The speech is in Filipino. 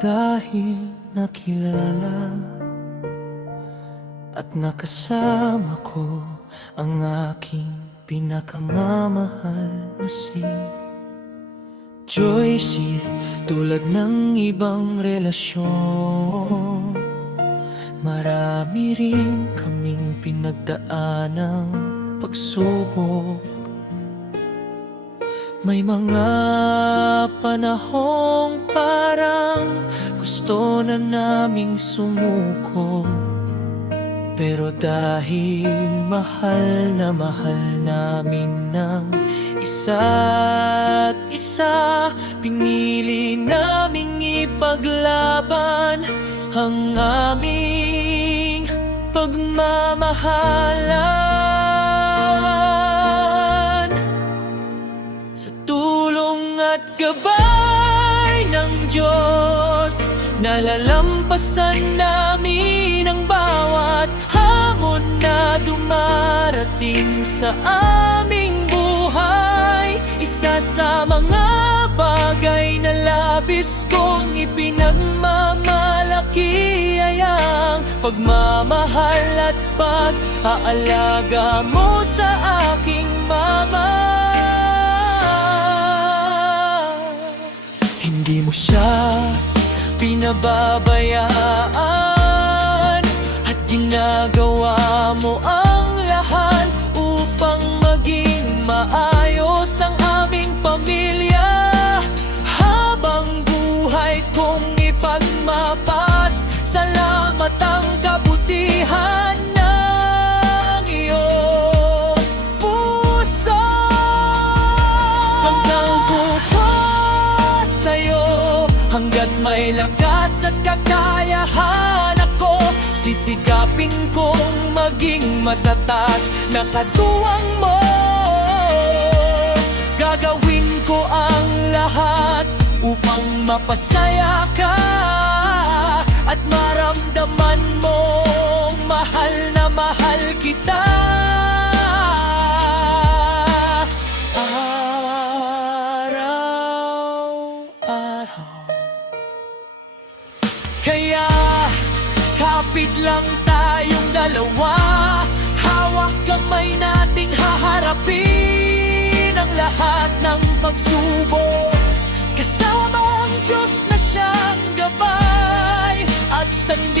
Dahil nakilala at nakasama ko ang aking pinakamamahal na si Joyce. Tulad ng ibang relasyon, marami rin kaming pinagdaanang pagsubok. May mga panahong parang gusto na naming sumuko, pero dahil mahal na mahal namin ng isa't isa, pinili naming ipaglaban ang aming pagmamahalan. Sa tulong at gabay ng Diyos, nalalampasan namin ang bawat hamon na dumarating sa aming buhay. Isa sa mga bagay na labis kong ipinagmamalaki ay ang pagmamahal at pag-aalaga mo sa aking mama. Hindi mo siya pinababayaan at ginagawa mo ang lahat upang maging maayos ang aming pamilya. Habang buhay kong ipagmapas, salamat ang kabutihan ng iyong puso. Hanggang bukas sa'yo, hanggat may lakas at kakayahan ako, sisikapin kong maging matatag na katuwang mo. Gagawin ko ang lahat upang mapasaya ka at maramdaman mong mahal na mahal kita. Araw-araw. Kaya kapit lang tayong dalawa, hawak kamay nating haharapin ang lahat ng pagsubok. Kasama ang Diyos na siyang gabay at sandin